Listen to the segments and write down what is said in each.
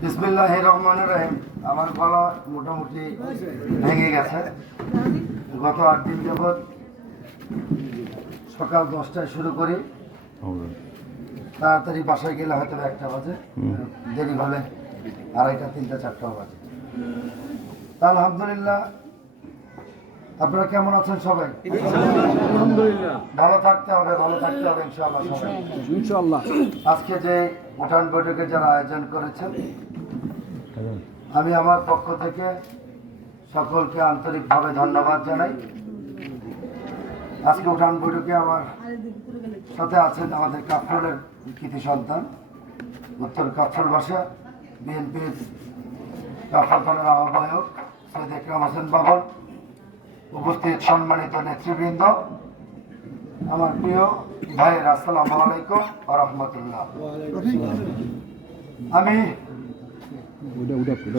বিসমিল্লাহির রহমানির রহিম। আমার গলা মোটামুটি ভেঙে গেছে। গত 8 দিন যাবৎ সকাল 10টায় শুরু করি, তাড়াতাড়ি বাসায় গেলে হয়তো 1টা বাজে, দেরি হলে 2:30, 3টা, 4টাও বাজে। তা আলহামদুলিল্লাহ, আপনারা কেমন আছেন সবাই? ভালো থাকতে হবে, ভালো থাকতে হবে ইনশাআল্লাহ সবাই ইনশাআল্লাহ। আজকে যে উঠান বৈঠকে যারা আয়োজন করেছেন, আমি আমার পক্ষ থেকে সকলকে আন্তরিকভাবে ধন্যবাদ জানাই। আজকে উঠান বৈঠকে আমার সাথে আছেন আমাদের কাফরুলের কৃতি সন্তান, উত্তর কাফরুল বাসা বিএনপির কাফরুল থানার আহ্বায়ক সৈয়দ একরাম হোসেন বাবর, উপস্থিত সম্মানিত নেতৃবৃন্দ, আমার প্রিয় ভাইয়ের, আসসালামু আলাইকুম ওয়া রাহমাতুল্লাহ। আমি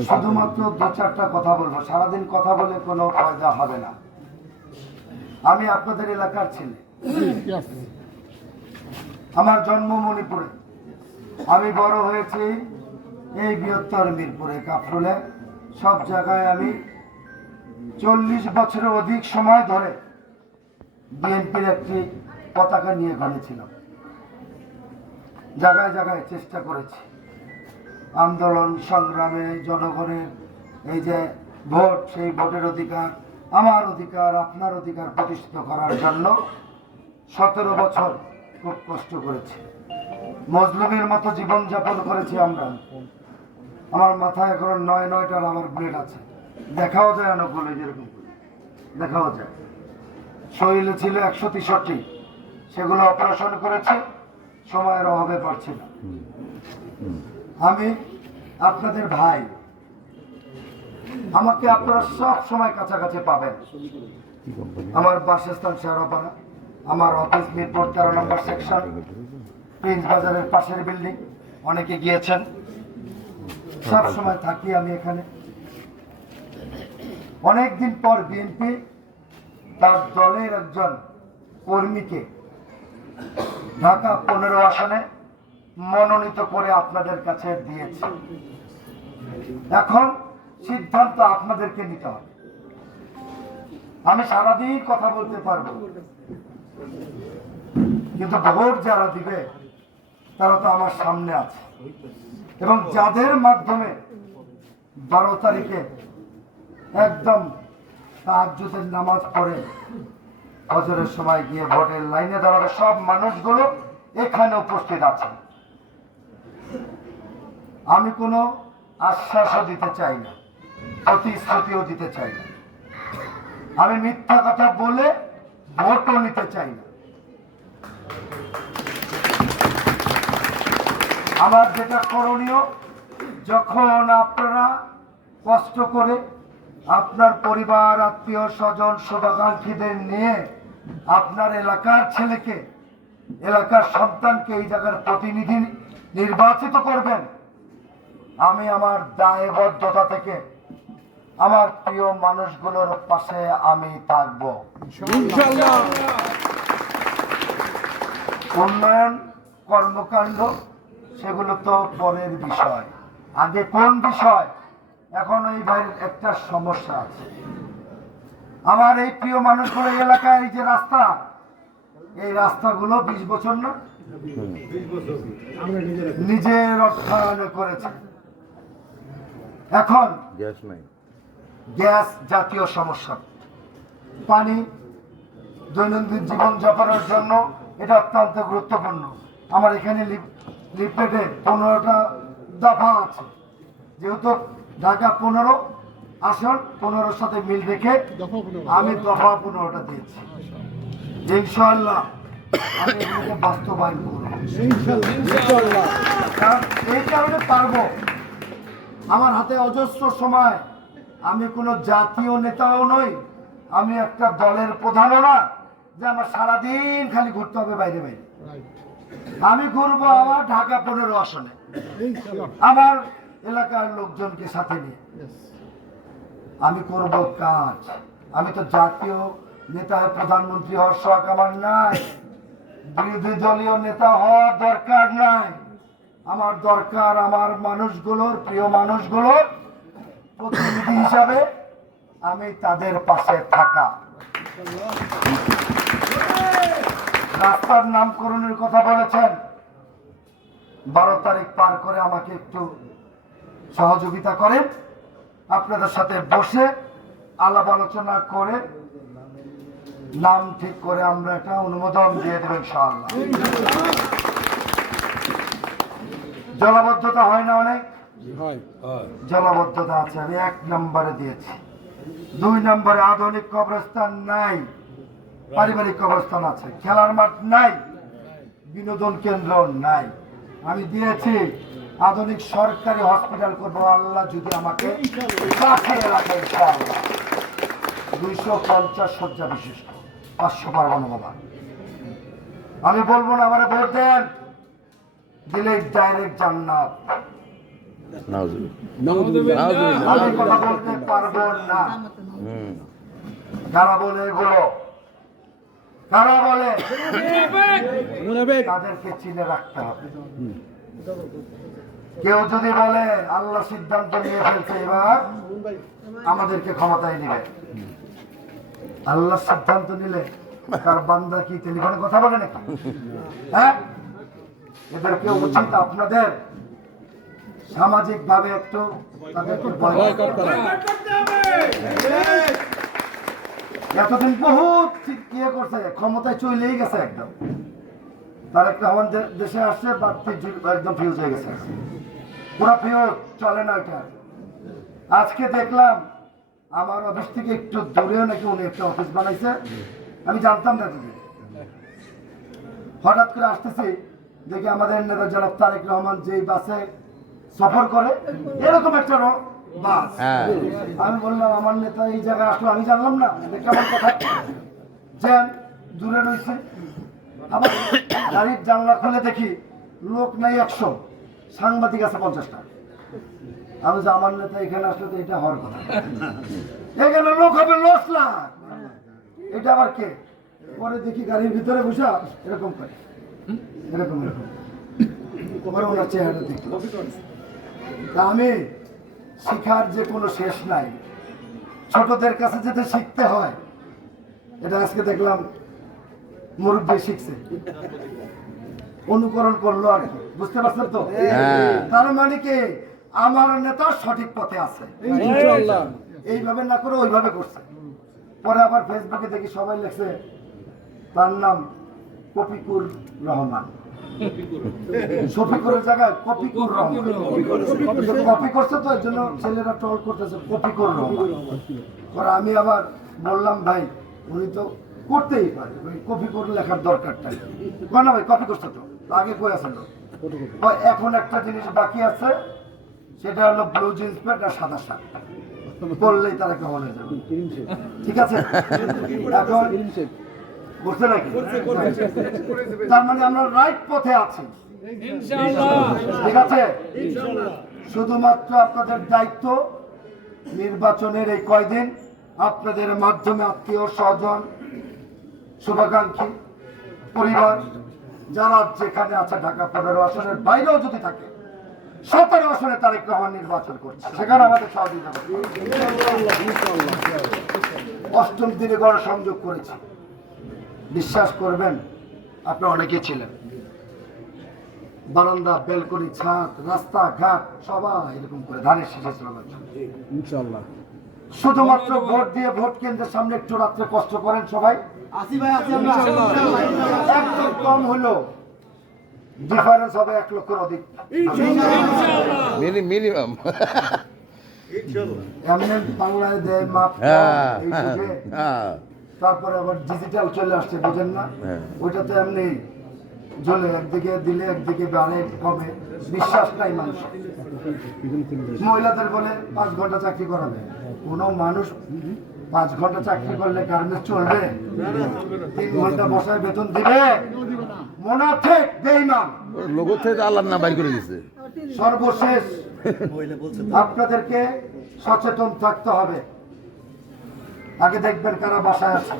শুধুমাত্র 2-4টা কথা বলবো, সারাদিন কথা বলে কোনো ফায়দা হবে না। আমি আপনাদের এলাকার ছেলে, আমার জন্ম মণিপুরে, আমি বড় হয়েছি এই বৃহত্তর মিরপুরে কাফরুলে। সব জায়গায় আমি 40 বছরের অধিক সময় ধরে বিএনপির একটি পতাকা নিয়ে ঘুরেছিলাম, জায়গায় জায়গায় চেষ্টা করেছি আন্দোলন সংগ্রামে জনগণের এই যে ভোট, সেই ভোটের অধিকার, আমার অধিকার, আপনার অধিকার প্রতিষ্ঠিত করার জন্য 17 বছর খুব কষ্ট করেছি। মজলুমের মতো জীবনযাপন করেছি আমরা। আমার মাথায় এখন 9-9টা আমার ব্লেড আছে, দেখাও যায় অনেকগুলো, যেরকম দেখাও যায়। শরীরে ছিল 163, সেগুলো অপারেশন করেছে, সময়ের অভাবে পারছি না। আমি আপনাদের ভাই, আমাকে আপনারা সব সময় কাছাকাছি পাবেন। আমার বাসস্থান শেওড়াপাড়া, আমার অফিস মিরপুর 13 নম্বর সেকশন, প্রিন্স বাজারের পাশের বিল্ডিং, অনেকে গিয়েছেন। সব সময় থাকি আমি এখানে। অনেকদিন পর বিএনপি তার দলের একজন কর্মীকে ঢাকা 15 আসনে মনোনীত করে আপনাদের কাছে দিয়েছে। এখন সিদ্ধান্ত আপনাদেরকে নিতে হবে। আমি সারাদিন কথা বলতে পারবো, কিন্তু ভোট যারা দিবে তারা তো আমার সামনে আছে, এবং যাদের মাধ্যমে 12 তারিখে একদম তাহাজ্জুদের নামাজ পড়ে ফজরের সময় গিয়ে ভোটের লাইনে দাঁড়াবে, সব মানুষগুলো এখানে উপস্থিত আছেন। আমি কোনো আশ্বাসও দিতে চাই না, প্রতিশ্রুতিও দিতে চাই না, আমি মিথ্যা কথা বলে ভোটও নিতে চাই না। আমার যেটা করণীয়, যখন আপনারা কষ্ট করে আপনার পরিবার, আত্মীয় স্বজন, শুভাকাঙ্ক্ষীদের নিয়ে আপনার এলাকার ছেলেকে, এলাকার সন্তানকে এই জায়গার প্রতিনিধি নির্বাচিত করবেন, আমি আমার দায়বদ্ধতা থেকে আমার প্রিয় মানুষগুলোর পাশে আমি থাকব ইনশাআল্লাহ। উন্নয়ন কর্মকাণ্ড সেগুলো তো পরের বিষয়, আগে কোন বিষয়? এখন এই ভাইয়ের একটা সমস্যা আছে। আমার এই প্রিয় মানুষগুলো এলাকায় এই যে রাস্তা, এই রাস্তাগুলো 20 বছর না, নিজের অর্থায়নে করেছে। এখন গ্যাস নাই, গ্যাস জাতীয় সমস্যা, পানি দৈনন্দিন জীবন যাপনের জন্য এটা অত্যন্ত গুরুত্বপূর্ণ। আমার এখানে লিফলেটে 15টা দফা আছে, যেহেতু ঢাকা 15 আসন, 15-র সাথে মিল রেখে আমি দফা 15টা দিয়েছি। ইনশাআল্লাহ আমি এগুলোকে বাস্তবায়ন করব ইনশাআল্লাহ, কারণ এই কারণে পারবো। আমার হাতে অজস্র সময়, আমি কোনো জাতীয় নেতাও নই, আমি একটা দলের প্রধানও না যে আমার সারাদিন খালি ঘুরতে হবে বাইরে বাইরে। আমি ঘুরবো আমার ঢাকা 15 আসনে, আমার এলাকার লোকজনকে সাথে নিয়ে আমি করব কাজ। আমি তো জাতীয় নেতা, প্রধানমন্ত্রী হওয়ার শখ আমার নাই, বিরোধী দলীয় নেতা হওয়ার দরকার নাই। আমার দরকার আমার মানুষগুলোর, প্রিয় মানুষগুলোর প্রতিনিধি হিসাবে আমি তাদের পাশে থাকা। রাস্তার নামকরণের কথা বলেছেন, 12 তারিখ পার করে আমাকে একটু সহযোগিতা করেন, আপনাদের সাথে বসে আলাপ আলোচনা করে নাম ঠিক করে আমরা একটা অনুমোদন দিয়ে দেবেন ইনশাআল্লাহ। জলাবদ্ধতা হয় না অনেক? জলাবদ্ধতা আছে, আমি 1 নম্বরে দিয়েছি। 2 নম্বরে আধুনিক কবরস্থান নাই, পারিবারিক কবরস্থান আছে, খেলার মাঠ নাই, বিনোদন কেন্দ্র নাই। আমি দিয়েছি আধুনিক সরকারি হসপিটাল করবো, আল্লাহ যদি আমাকে পাঠিয়ে রাখে ইনশাআল্লাহ। 250 শয্যা বিশিষ্ট, 500 পারমাণু বোমা। আমি বলবো না আমারে ভোট দেন, দিলে ডাইরেক্ট জান্নাত। আমি কথা বলতে পারবো না। কারা বলে এগুলো? কারা বলে? তাদেরকে চিনে রাখতে হবে। কেউ যদি বলে আল্লাহ সিদ্ধান্ত নিয়ে ফেলছে, এবার আমাদেরকে ক্ষমতায় নিবে, আল্লাহ সিদ্ধান্ত নিলে তার বান্দা কি টেলিফোনে কথা বলে নাকি? হ্যাঁ, এদেরকে উচিত আপনাদের সামাজিক ভাবে একটু তাদেরকে বয়কট করা। এতদিন বহুত ইয়ে করছে, ক্ষমতায় চলেই গেছে একদম। তার একটা আমাদের দেশে আসছে, একদম ফিউজ হয়ে গেছে, পুরো ফিউজ, চলে না এটা। আজকে দেখলাম আমার অফিস থেকে একটু দূরেও নাকি উনি একটা অফিস বানাইছে, আমি জানতাম না। দিদি হঠাৎ করে আসতেছি, দেখি আমাদের নেতা জনাব তারেক রহমান যেই বাসে সফর করে এরকম একটা বাস। আমি বললাম আমার নেতা এই জায়গায় আসলো, আমি জানলাম না, কেমন কথা। যেন দূরে রয়েছে, আবার গাড়ির জানলা খুলে দেখি লোক নাই 100, সাংবাদিক আছে 50টা। আমি যে আমার নেতা এখানে আসলে তো এটা হওয়ার কথা, এখানে লোক হবে 10 লাখ, এটা আবার কে? পরে দেখি গাড়ির ভিতরে বসা এরকম করে, এরকম এরকম ওনার চেহারা দেখি। আমি শিখার যে কোনো শেষ নাই, ছোটদের কাছে যেতে শিখতে হয়, এটা আজকে দেখলাম মুরব্বী শিখছে, অনুকরণ করলো আর কি, বুঝতে পারছেন তো? তার মানে কি আমার নেতা সঠিক পথে আছে, এইভাবে না করে ওইভাবে করছে। পরে আবার ফেসবুকে দেখি সবাই লিখছে তার নাম কফিকুর রহমান, শফিকুরের জায়গায় কফিকুর রহমান, কপি করছে তো, এর জন্য ছেলেরা ট্রল করতেছে কফিকুর রহমান। পরে আমি আবার বললাম ভাই উনি তো করতেই পারে, কফিকুর লেখার দরকারটা না ভাই, কপি করছে তো আগে কই আছে। এখন একটা জিনিস বাকি আছে, সেটা হলো ব্লু জিন্স প্যান্ট আর সাদা শার্ট পরলেই তারা কেমন হয়ে যাবে, ঠিক আছে? এখন বুঝতে নাকি? তার মানে আমরা রাইট পথে আছি, ঠিক আছে? শুধুমাত্র আপনাদের দায়িত্ব নির্বাচনের এই কয়দিন আপনাদের মাধ্যমে আত্মীয় স্বজন, শুভাকাঙ্ক্ষী, পরিবার যারা যেখানে আছে, ঢাকা 15 আসনের বাইরেও যদি থাকে, 17 আসনে তারেক রহমান নির্বাচন করছে, সেখানে আমাদের সহযোগিতা করবে। 8ম দিনে গণসংযোগ করেছি, বিশ্বাস করবেন আপনারা অনেকে ছিলেন, বারান্দা, বেলকনি, ছাদ, রাস্তাঘাট সবাই এরকম করে ধানের শীষে ইনশাআল্লাহ। শুধুমাত্র ভোট দিয়ে ভোট কেন্দ্রের সামনে একটু রাত্রে কষ্ট করেন সবাই, একদম কম হলো ডিফারেন্স হবে 1 লক্ষের অধিক মিনিমাম। এমনি বাংলায় দেয় মাপ, তারপরে আবার ডিজিটাল চলে আসছে, বুঝেন না? ওইটাতে এমনি জ্বলে, একদিকে দিলে একদিকে বাড়ে কমে, বিশ্বাস নাই মানুষ। মহিলাদের বলে 5 ঘন্টা চাকরি করাবে, কোনো মানুষ 5 ঘন্টা চাকরি করলে গার্মেন্টস চলবে? 3 ঘন্টা বসায় বেতন দিবে? মোনাফেক, বেঈমান, লোগো থেকে আল্লাহর নাম বাইর করে দিয়েছে। সর্বশেষ আপনাদেরকে সচেতন থাকতে হবে। আগে দেখবেন কারা বাসায় আছে,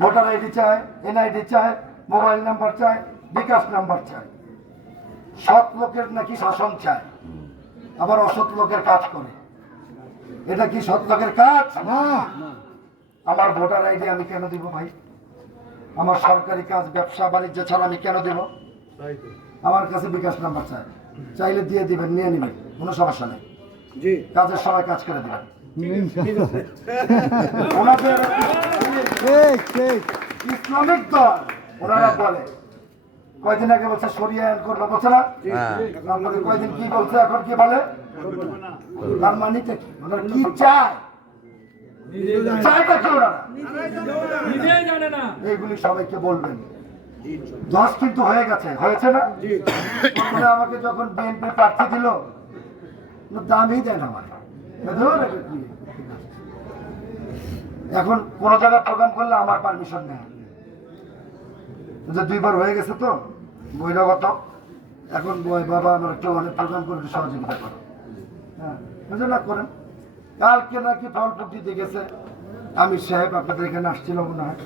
ভোটার আইডি চায়, এনআইডি চায়, মোবাইল নাম্বার চায়, বিকাশ নাম্বার চায়। সৎ লোকের নাকি শাসন চায়, আবার অসৎ লোকের কাজ করে। এটা কি সৎ লোকের কাজ? আমার ভোটার আইডি আমি কেন দিব ভাই? আমার সরকারি কাজ, ব্যবসা বাণিজ্য ছাড়া আমি কেন দেব? আমার কাছে বিকাশ নাম্বার চাই, চাইলে দিয়ে দিবেন, নিয়ে নিবেন, কোনো সমস্যা নেই। কাজের সময় কাজ করে দিবেন। ওনাদের ইসলামিক দল ওনারা বলে, কয়দিন আগে বলছে সরিয়ে আইন করবে, বলছে না? আপনাদের কয়দিন কি বলছে, এখন কি বলে? তার মানিটা কি? ওনারা কি চায়? চায়টা কি ওনারা? এইগুলি সবাইকে বলবেন। দশ কিন্তু হয়ে গেছে, হয়েছে না? ওরা আমাকে যখন বিএনপি প্রার্থী দিল, দামই দেয় না আমার। এখন কোন জায়গায় প্রোগ্রাম করলে আমার পারমিশন নেই। 2বার হয়ে গেছে তো বহিরাগত, এখন বাবা আমার একটু অনেক প্রোগ্রাম করে সহযোগিতা করো। হ্যাঁ, না করেন। কালকে নাকি ফলপুর দিতে গেছে আমি সাহেব, আপনাদের এখানে আসছিল মনে হয়,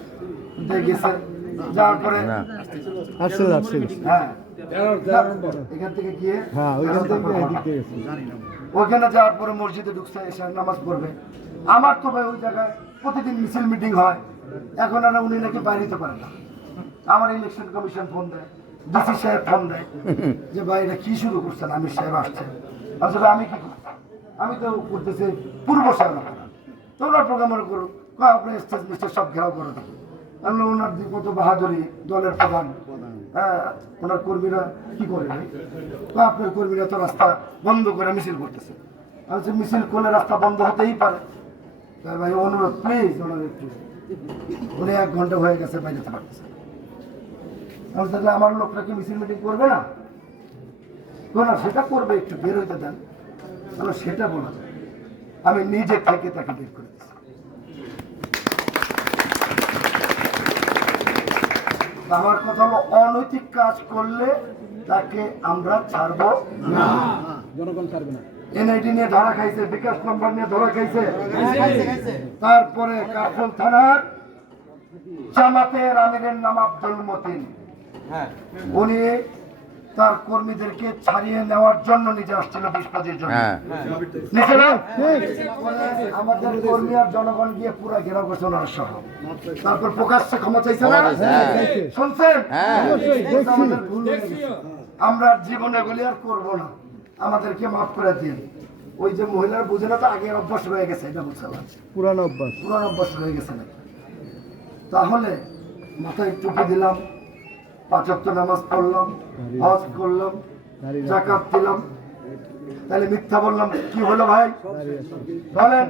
গেছে যাওয়ার পরে হ্যাঁ এখান থেকে গিয়ে ওইখানে যাওয়ার পরে মসজিদে ঢুকছে, এসে নামাজ পড়বে। আমার তো ভাই ওই জায়গায় প্রতিদিন মিছিল মিটিং হয়, এখন আর উনি নাকি বাইরে যেতে পারে না। আমার ইলেকশন কমিশন ফোন দেয়, ডিসি সাহেব ফোন দেয় যে ভাই এটা কি শুরু করছেন, আমির সাহেব আসছে। আসলে আমি কি করছি? আমি তো করতেছি পূর্ব সাহেব, তোমরা প্রোগ্রামের করুক, আপনি স্টেজ মিস্টেজ সব ঘেরাও করে দেবো। আমি ওনার কত বাহাদুরি, দলের প্রধান, হ্যাঁ ওনার কর্মীরা কি করে ভাই? তো আপনার কর্মীরা তো রাস্তা বন্ধ করে মিছিল করতেছে। আমি মিছিল করলে রাস্তা বন্ধ হতেই পারে, তাই ভাই অনুরোধ প্লিজ ওনার একটু, উনি 1 ঘন্টা হয়ে গেছে বাইরে যেতে পারতেছে। আমি তাহলে আমার লোকটা কি মিছিল মিটিং করবে না? না, সেটা করবে, একটু বের হইতে দেন। সেটা বলা যায়, আমি নিজে থেকে তাকে বের করে দিচ্ছি। আমার কথা হলো, অনৈতিক কাজ করলে তাকে আমরা ছাড়বো না। জনগণ ছাড়বে না। এনআইডি নিয়ে ধরা খাইছে, বিকাশ নাম্বার নিয়ে ধরা খাইছে। তারপরে কাফল থানার জামাতের আমিরের নাম আব্দুল মতিন, উনি তার কর্মীদেরকে ছাড়িয়ে নেওয়ার জন্য নিজে আসছিল 20-25 জন। আমাদের কর্মী আর জনগণ গিয়ে পুরো ঘেরাও করছে ওনার সহ। তারপর প্রকাশ্যে ক্ষমা চাইছে না, শুনছেন? আমাদের ভুল হয়ে গেছে। আমরা জীবনে এগুলি আর করবো না, আমাদেরকে মাফ করে দিন। ওই যে মহিলার বুঝে না তো, আগের অভ্যাস রয়ে গেছে, এটা বুঝতে পারছি, পুরানো অভ্যাস রয়ে গেছে নাকি। তাহলে মাথায় টুপি দিলাম, 5 ওয়াক্ত নামাজ পড়লাম, হজ করলাম, যাকাত দিলাম, তাহলে মিথ্যা বললাম কি হলো ভাই? বলেন।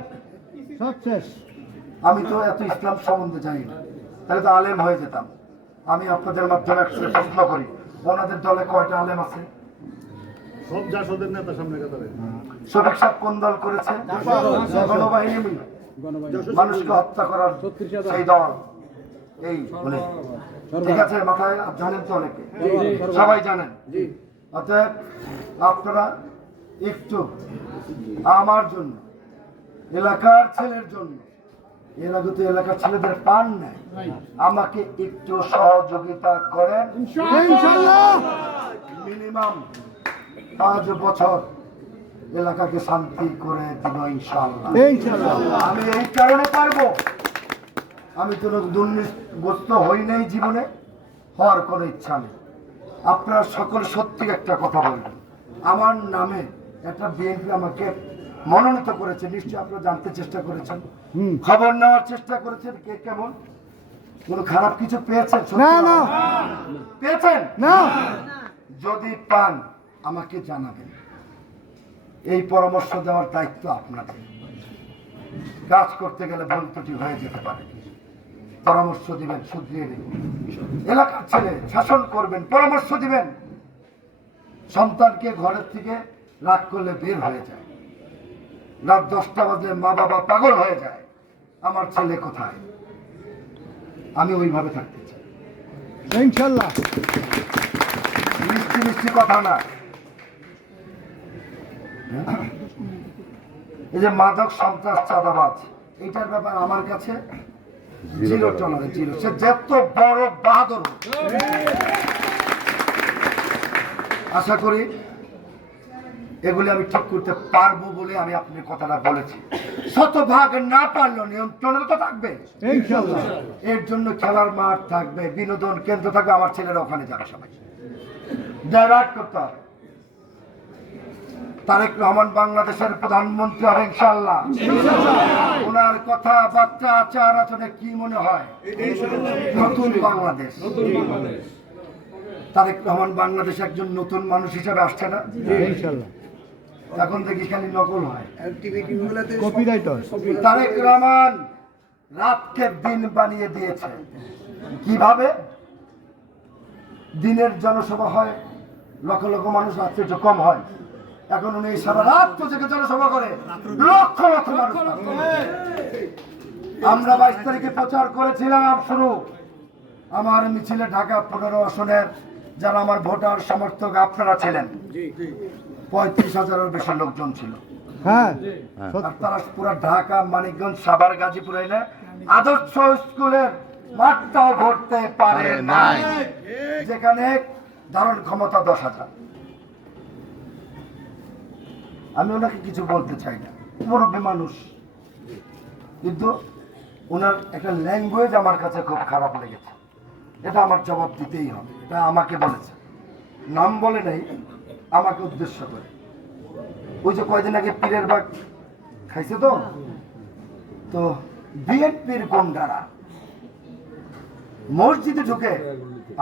আমি তো এত ইসলাম সম্বন্ধে জানি না, তাহলে তো আলেম হয়ে যেতাম। আমি আপনাদের মাধ্যমে একটা প্রশ্ন করি, ওনাদের দলে কয়টা আলেম আছে? সব জাসদের নেতা সামনে কাতারে। শফিক সাহেব কোন দল করেছে? গণবাহিনী, মানুষকে হত্যা করার সেই দল। এই বলে ঠিক আছে, মাথায় জানেন তো অনেকে, সবাই জানেন। অতএব আপনারা একটু আমার জন্য, এলাকার ছেলের জন্য, এর আগে তো এলাকার ছেলেদের পান নাই, আমাকে একটু সহযোগিতা করেন ইনশাআল্লাহ। মিনিমাম 5 বছর এলাকাকে শান্তি করে দিব ইনশাআল্লাহ। আমি এই কারণে পারবো, আমি তো দুর্নীতিগ্রস্ত হই নাই জীবনে, হওয়ার কোনো ইচ্ছা নেই। আপনারা সকল সত্যি একটা কথা বলবেন, আমার নামে একটা বিএনপি আমাকে মনোনীত করেছে, নিশ্চয়ই আপনারা জানতে চেষ্টা করেছেন, খবর নেওয়ার চেষ্টা করেছেন, কে কেমন, কোনো খারাপ কিছু পেয়েছেন? পেয়েছেন না? যদি পান আমাকে জানাবেন, এই পরামর্শ দেওয়ার দায়িত্ব আপনাদের। কাজ করতে গেলে ভুল ত্রুটি হয়ে যেতে পারে, পরামর্শ দিবেন, শুধরিয়ে দিবেন। এলাকার ছেলে, শাসন করবেন, পরামর্শ দিবেন। সন্তানকে ঘরের থেকে রাগ করলে বের হয়ে যায়, রাত 10টা বাজে মা বাবা পাগল হয়ে যায়, আমার ছেলে কোথায়? আমি ওইভাবে থাকতে চাই ইনশাআল্লাহ। মিষ্টি মিষ্টি কথা না। এই যে মাদক, সন্ত্রাস, চাঁদাবাজ, এইটার ব্যাপার আমার কাছে জিরো টলারেন্স, জিরো। সে যত বড় বাহাদুর, আশা করি এগুলি আমি ঠিক করতে পারবো বলে আমি আপনার কথাটা বলেছি। শতভাগ না পারলেও নিয়ন্ত্রণে তো থাকবে ইনশাআল্লাহ। এর জন্য খেলার মাঠ থাকবে, বিনোদন কেন্দ্র থাকবে, আমার ছেলেরা ওখানে যাবে, সবাই ডাইভার্ট করতে হবে। তারেক রহমান বাংলাদেশের প্রধানমন্ত্রী হবে ইনশাআল্লাহ। ওনার কথাবার্তা আচার আচরণে কি মনে হয়? নতুন বাংলাদেশ। তারেক রহমান বাংলাদেশ একজন নতুন মানুষ হিসেবে আসছে না? ইনশাআল্লাহ। এখন দেখি খালি নকল হয়। কপিরাইটার। তারেক রহমান রাতকে দিন বানিয়ে দিয়েছে। কিভাবে? দিনের জনসভা হয়, লক্ষ লক্ষ মানুষ, রাত্রে একটু কম হয়। এখন উনি সারা রাত থেকে জনসভা করে, লক্ষ লক্ষ মানুষ। আমরা 22 তারিখে প্রচার করেছিলাম শুরু। আমার মিছিলে ঢাকা 15 আসনের যারা আমার ভোটার সমর্থক আপনারা ছিলেন, 35,000-এর বেশি লোকজন ছিল। হ্যাঁ, আর তারা পুরো ঢাকা, মানিকগঞ্জ, সাভার, গাজীপুর এনে আদর্শ স্কুলের মাঠটাও ভরতে পারে নাই, যেখানে ধারণ ক্ষমতা 10,000। আমি ওনাকে কিছু বলতে চাই না, মুরব্বী মানুষ, কিন্তু ওনার একটা ল্যাঙ্গুয়েজ আমার কাছে খুব খারাপ লেগেছে। এটা আমার জবাব দিতেই হবে। এটা আমাকে বলেছে, নাম বলে নাই, আমাকে উদ্দেশ্য করে। ওই যে কয়দিন আগে পীরের বাগ খাইছে তো বিএনপির গুন্ডারা মসজিদে ঢুকে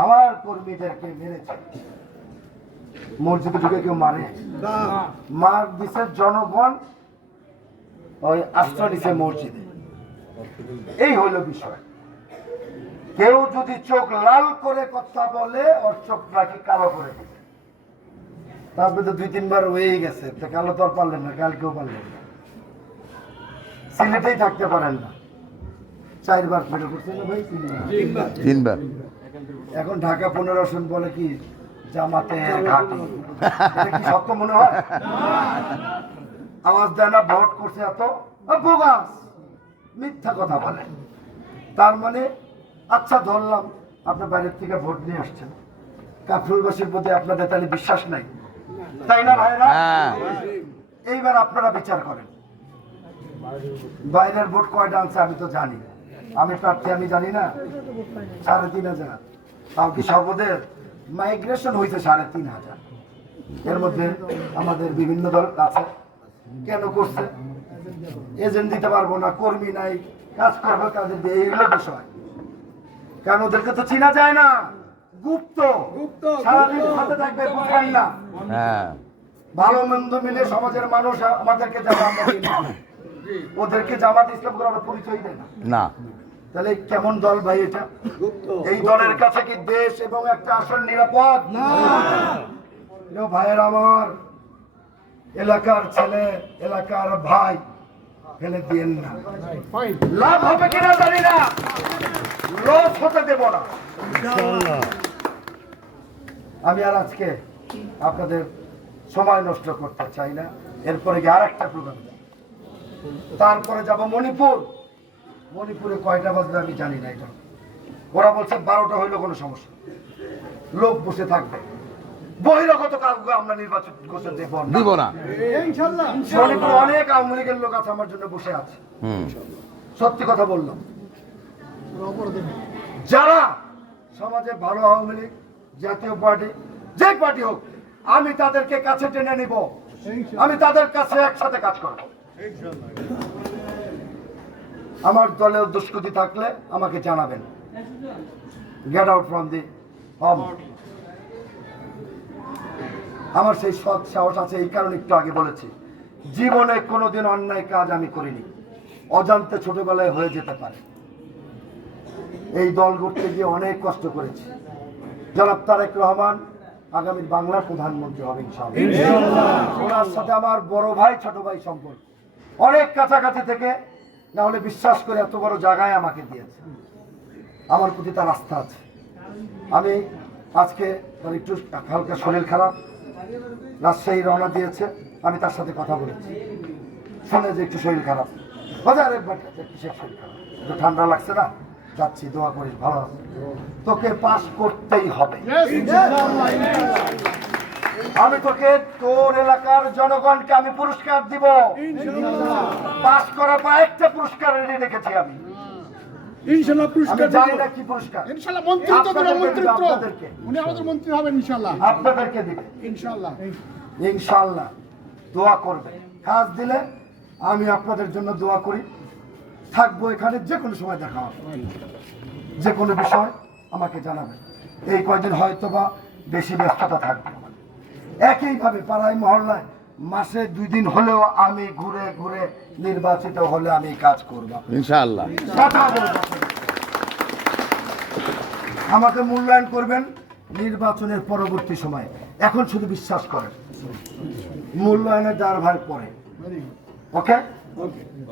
আমার কর্মীদেরকে মেরেছে। মসজিদে ঢুকে কেউ মারে? মার দিছে জনগণ, ওই আশ্রয় দিছে মসজিদে। এই হলো বিষয়। কেউ যদি চোখ লাল করে কথা বলে, ওর চোখ নাকি কালো করে দিবে। তারপরে তো 2-3 বার হয়েই গেছে, তো কালো তো আর পারলেন না, কালকেও পারলেন না, সিলেটেই থাকতে পারেন না। 4 বার ফেরত করছেন না ভাই? 3 বার। এখন ঢাকা 15 আসন বলে কি জামাতে ঘাটি। এটা কি সত্য মনে হয়? আওয়াজ দেয় না, ভোট করছে এত, বোগাস, মিথ্যা কথা বলে। তার মানে আচ্ছা ধরলাম আপনি বাইরের থেকে ভোট নিয়ে আসছেন, কাফরুলবাসীর প্রতি আপনাদের তাহলে বিশ্বাস নাই, তাই না ভাইরা? এইবার আপনারা বিচার করেন, বাইরের ভোট কয়টা আনছে আমি তো জানি, আমি প্রার্থী আমি জানি না। 3,500। তাও কি সর্বদের মাইগ্রেশন হয়েছে 3,500। এর মধ্যে আমাদের বিভিন্ন দল আছে। কেন করছে? এজেন্ট দিতে পারবো না, কর্মী নাই, কাজ করবে কাজে দিয়ে, এইগুলো বিষয়। কারণ ওদেরকে তো চিনা যায় না, গুপ্ত, সারাদিন হাতে থাকবে, বুঝবেন না। ভালো মন্দ মিলে সমাজের মানুষ আমাদেরকে জামা, ওদেরকে জামাত ইসলাম করে আমরা পরিচয় দেয় না। তাহলে কেমন দল ভাই এটা? এই দলের কাছে কি দেশ এবং একটা আসন নিরাপদ? ভাইয়ের আমার, এলাকার ছেলে, এলাকার ভাই, ফেলে দিয়েন না। লাভ হবে কিনা জানি না, লস হতে দেব না। আমি আর আজকে আপনাদের সময় নষ্ট করতে চাই না। এরপরে গিয়ে আর একটা প্রোগ্রাম, তারপরে যাব মণিপুর। মণিপুরে কয়টা বাজবে আমি জানি না। এটা ওরা বলছে 12টা হইলে কোনো সমস্যা, লোক বসে থাকবে। বহিরাগত কাউকে আমরা নির্বাচন করতে দেব না। মণিপুরে অনেক আওয়ামী লীগের লোক আছে, আমার জন্য বসে আছে। সত্যি কথা বললাম। যারা সমাজে ভালো, আওয়ামী লীগ, জাতীয় পার্টি, যে পার্টি হোক, আমি তাদেরকে কাছে টেনে নিব, আমি তাদের কাছে একসাথে কাজ করব। আমার দলে দুষ্কৃতি থাকলে আমাকে জানাবেন। Get out from the home. আমার সেই সৎ সাহস আছে, এই কারণে একটু আগে বলেছি, জীবনে কোনোদিন অন্যায় কাজ আমি করিনি, অজান্তে ছোটবেলায় হয়ে যেতে পারে। এই দল গড়তে গিয়ে অনেক কষ্ট করেছি। জনাব তারেক রহমান আগামী বাংলার প্রধানমন্ত্রী হবে ইনশাআল্লাহ। ওনার সাথে আমার বড় ভাই ছোট ভাই সম্পর্ক অনেক কাছাকাছি থেকে, না হলে বিশ্বাস করে এত বড় জায়গায় আমাকে দিয়েছে। আমার প্রতি তার আস্থা আছে। আমি আজকে তার একটু হালকা শরীর খারাপ, রাজশাহী রওনা দিয়েছে, আমি তার সাথে কথা বলেছি, শুনে যে একটু শরীর খারাপ। কিসের শরীর খারাপ? একটু ঠান্ডা লাগছে না, যাচ্ছি, দোয়া করিস, ভালো আছে। তোকে পাস করতেই হবে। আমি তোকে তোর এলাকার জনগণকে আমি পুরস্কার দিব। পাস করার পর একটা পুরস্কার রেডি রেখেছি আমি। ইনশাআল্লাহ আমি পুরস্কার জানি না কি পুরস্কার। ইনশাআল্লাহ মন্ত্রিত্ব দেব, আপনাদেরকে দিব, মন্ত্রিত্ব আপনাদেরকে। উনি আমাদের মন্ত্রী হবেন ইনশাআল্লাহ। আপনাদেরকে দিবে ইনশাআল্লাহ ইনশাআল্লাহ। দোয়া করবে, কাজ দিলে আমি আপনাদের জন্য দোয়া করি। থাকবো এখানে, যে কোনো সময় দেখা হবে, যে কোনো বিষয় আমাকে জানাবেন। এই কয়দিন হয়তো বা বেশি ব্যস্ততা থাকবে। একইভাবে পাড়ায় মহল্লায় মাসে 2 দিন হলেও আমি ঘুরে ঘুরে নির্বাচিত হলে আমি কাজ করব। ইনশাআল্লাহ। কথা বলবো। আমাকে মূল্যায়ন করবেন নির্বাচনের পরবর্তী সময়ে। এখন শুধু বিশ্বাস করেন, মূল্যায়নের দ্বার ভার পরে। ওকে,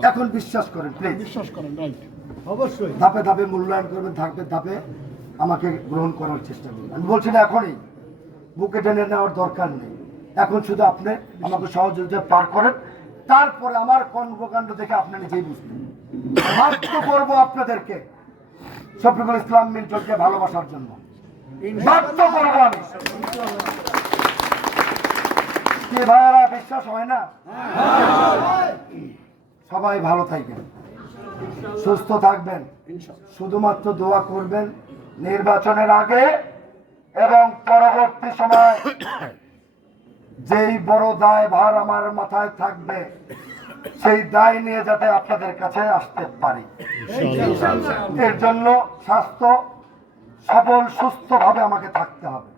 এখন বিশ্বাস করেন প্লিজ। বিশ্বাস করেন, রাইট। অবশ্যই। ধাপে ধাপে মূল্যায়ন করবেন, ধাপে ধাপে আমাকে গ্রহণ করার চেষ্টা করবেন। আমি বলছি না এখনই বুকে টেনে নেওয়ার দরকার নেই। এখন শুধু আপনি আমাকে সহযোগিতা পার করেন, তারপরে আমার কর্মকাণ্ড দেখে আপনি নিজেই বুঝবেন। বাধ্য করবো আপনাদেরকে শফিকুল ইসলাম মিল্টনকে ভালোবাসার জন্য, বাধ্য করবো আমি। কি ভাইয়ারা, বিশ্বাস হয় না? সবাই ভালো থাকবেন, সুস্থ থাকবেন, শুধুমাত্র দোয়া করবেন নির্বাচনের আগে এবং পরবর্তী সময় যেই বড় দায় ভার আমার মাথায় থাকবে, সেই দায় নিয়ে যাতে আপনাদের কাছে আসতে পারি। এর জন্য স্বাস্থ্য সবল সুস্থ ভাবে আমাকে থাকতে হবে,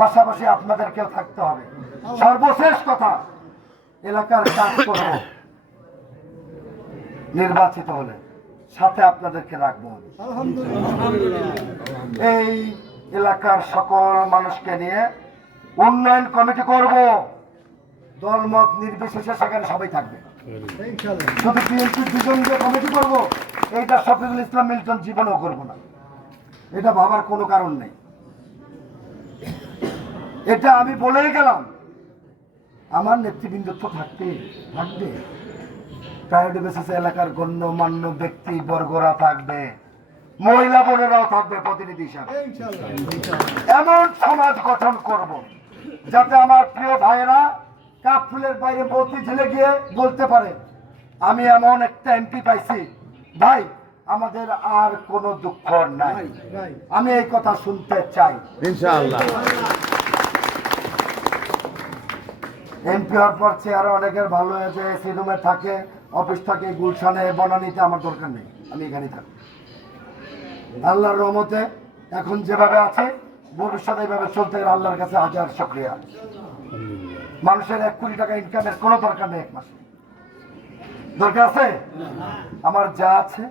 পাশাপাশি আপনাদেরকেও থাকতে হবে। সর্বশেষ কথা, এলাকার কাজ করব, নির্বাচিত হলে সাথে আপনাদেরকে রাখবো। এই এলাকার সকল মানুষকে নিয়ে উন্নয়ন কমিটি করব, দলমত নির্বিশেষে সেখানে সবাই থাকবে। শুধু বিএনপির 2 জন দিয়ে কমিটি করব, এইটা শফিকুল ইসলাম মিল্টন জীবনেও করব না। এটা ভাবার কোনো কারণ নেই, এটা আমি বলেই গেলাম। আমার নেতৃবৃন্দ তো থাকবে। প্রায়োরিটি বেসিসে এলাকার গণ্যমান্য ব্যক্তি বর্গরা থাকবে, মহিলা বোনেরাও থাকবে প্রতিনিধি হিসাবে। এমন সমাজ গঠন করব যাতে আমার প্রিয় ভাইয়েরা কাপফুলের বাইরে মতিঝিলে গিয়ে বলতে পারে, আমি এমন একটা এমপি পাইছি ভাই, আমাদের আর কোনো দুঃখ নাই। আমি এই কথা শুনতে চাই ইনশাআল্লাহ। এমপি হওয়ার পর চেয়ারে অনেকের ভালো হয়েছে, এসি রুমে থাকে, অফিস থাকে গুলশানে, বনানীতে। আমার দরকার নেই, আমি এখানেই থাকি। আল্লাহর রহমতে এখন যেভাবে আছে ভবিষ্যতে এইভাবে চলতে গেলে আল্লাহর কাছে হাজার শুকরিয়া। মানুষের 1 কোটি টাকা ইনকামের কোনো দরকার নেই, 1 মাসে দরকার আছে? আমার যা আছে,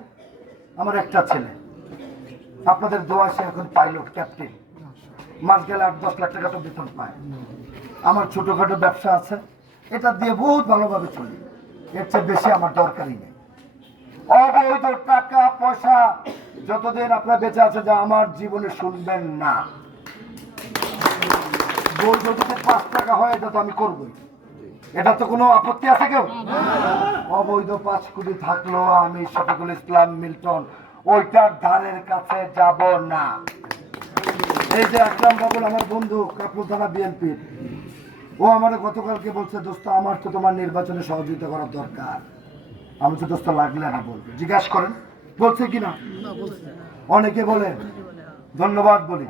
আমার একটা ছেলে, আপনাদের দোয়া, সে এখন পাইলট, ক্যাপ্টেন, মাস গেলে 8-10 লাখ টাকা তো বেতন পায়। আমার ছোটখাটো ব্যবসা আছে, এটা দিয়ে বহুত ভালোভাবে চলি। এর চেয়ে বেশি আমার দরকারই নেই। অবৈধ টাকা পয়সা যতদিন আপনার বেঁচে আছে, যা আমার জীবনে শুনবেন না। বৈধ যদি 5 টাকা হয়, এটা তো আমি করবই, এটা তো কোনো আপত্তি আছে কেউ? অবৈধ 5 কোটি থাকলেও আমি শফিকুল ইসলাম মিল্টন ওইটার ধারের কাছে যাব না। এই যে আকরাম বাবুল আমার বন্ধু, কাপুর থানা বিএনপির, ও আমার গতকালকে বলছে, দোস্ত আমার তো তোমার নির্বাচনে সহযোগিতা করার দরকার। আমি তো দোস্ত লাগলে আমি বলবো। জিজ্ঞাসা করেন বলছে কিনা। অনেকে বলে, ধন্যবাদ বলি,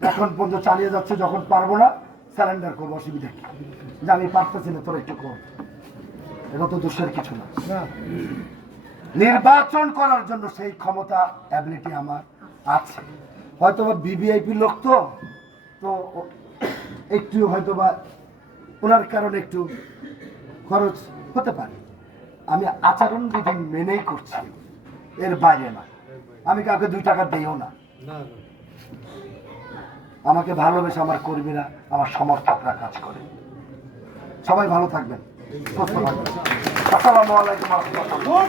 এখন পর্যন্ত চালিয়ে যাচ্ছে। যখন পারবো না স্যালেন্ডার করবো, অসুবিধা কি? যে আমি পারতেছি না, তোর একটু কর। এটা তো দোষের কিছু না। নির্বাচন করার জন্য সেই ক্ষমতা, অ্যাবিলিটি আমার আছে। হয়তো বা বিভিআইপি লোক তো একটু হয়তো বা ওনার কারণে একটু খরচ হতে পারে। আমি আচরণ বিধি মেনেই করছি, এর বাইরে না। আমি কাউকে 2 টাকা দিইও না। আমাকে ভালোবেসে আমার কর্মীরা, আমার সমর্থকরা কাজ করে। সবাই ভালো থাকবেন, সুস্থ থাকবেন। আসসালামু আলাইকুম ওয়া রাহমাতুল্লাহ।